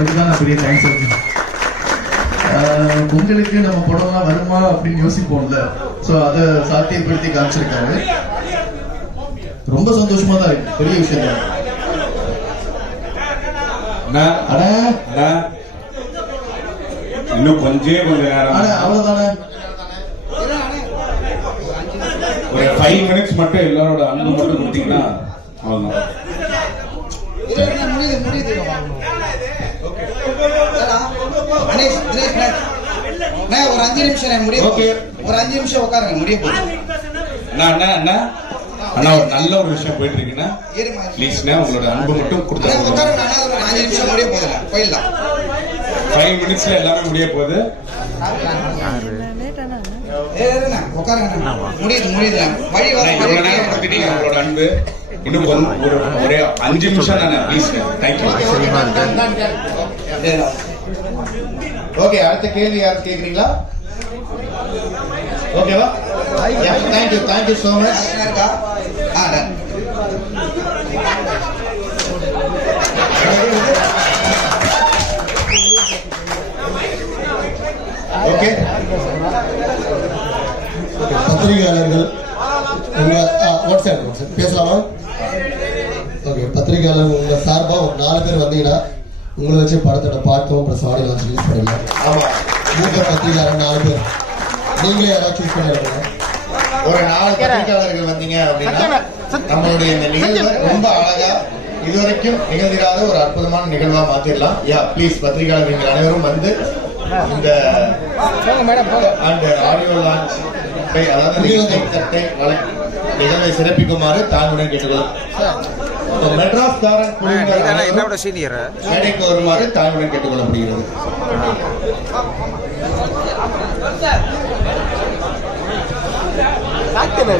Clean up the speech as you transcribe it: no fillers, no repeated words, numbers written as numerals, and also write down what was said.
அதுக்கு தான் நான் பெரிய தேங்க்ஸ் சொல்றேன். உங்களுக்கு நம்ம படம்லாம் வருமா அப்படின்னு யோசிப்போம்ல, ஸோ அதை சாத்தியப்படுத்தி காமிச்சிருக்காரு. ரொம்ப சந்தோஷமா தான் இருக்கு, பெரிய விஷயம் தான். இன்னும் கொஞ்சம் நேரம், அவ்வளவுதானே. ஒரு 5 minutes மட்டும் எல்லாரோட அன்பு மட்டும் கொடுத்தீங்கன்னா அவ்வளவுதான். ஒரு 5 நிமிஷம் முடியும். ஒரு 5 நிமிஷம் உட்காருங்க, முடிய போகுது. அண்ணா ஒரு நல்ல ஒரு விஷயம் போயிட்டு இருக்குன்னா ப்ளீஸ்ண்ணா உங்களோட அன்பு மட்டும் கொடுத்தா உட்காருங்க. 5 நிமிஷம் முடிய போகுதுல, போயிடலாம். 5 minutesல எல்லாமே முடிய போகுது. உட்காருங்க, முடியுது. வழி கொடுத்துட்டீங்க உங்களோட அன்பு. இன்னும் ஒரே 5 நிமிஷம் தானே, ப்ளீஸ். தேங்க்யூ. ஓகே, அடுத்த கேள்வி யாரும் கேக்குறீங்களா? ஓகேவா? Thank you so much. ஓகே, பத்திரிகையாளர்கள் உங்க வாட்ஸ்அப் பேசலாமா? ஓகே, பத்திரிகையாளர்கள் உங்க சார்பா ஒரு 4 பேர் வந்தீங்கன்னா உங்களை வச்சு படத்தோட பாட்டும் ப்ளஸ் ஆடியோ லான்ச் ரிலீஸ் பண்ணிடலாம். ஆமா, மூத்த பத்திரிகையாளர் 4 பேர், நீங்களே யாராவது சூஸ் பண்ணிடுங்க. ஒரு 4 பத்திரிகையாளர்கள் வந்தீங்க அப்படின்னா நம்மளுடைய இந்த நிகழ்வு ரொம்ப அழகா இதுவரைக்கும் நிகழ்ந்திராத ஒரு அற்புதமான நிகழ்வா மாத்திரலாம். ப்ளீஸ் பத்திரிகையாளர்கள் அனைவரும் வந்து இந்த ஆடியோ லான்ச் அதாவது நிகழ்வை சிறப்பிக்குமாறு தாழ்வுடன் கேட்டுக்கொள்ளும். மெட்ராஸ் காரன் மேடைக்கு வருமாறு தாழ்வுடன் கேட்டுக்கொள்ளப்படுகிறது. சாத்தியம்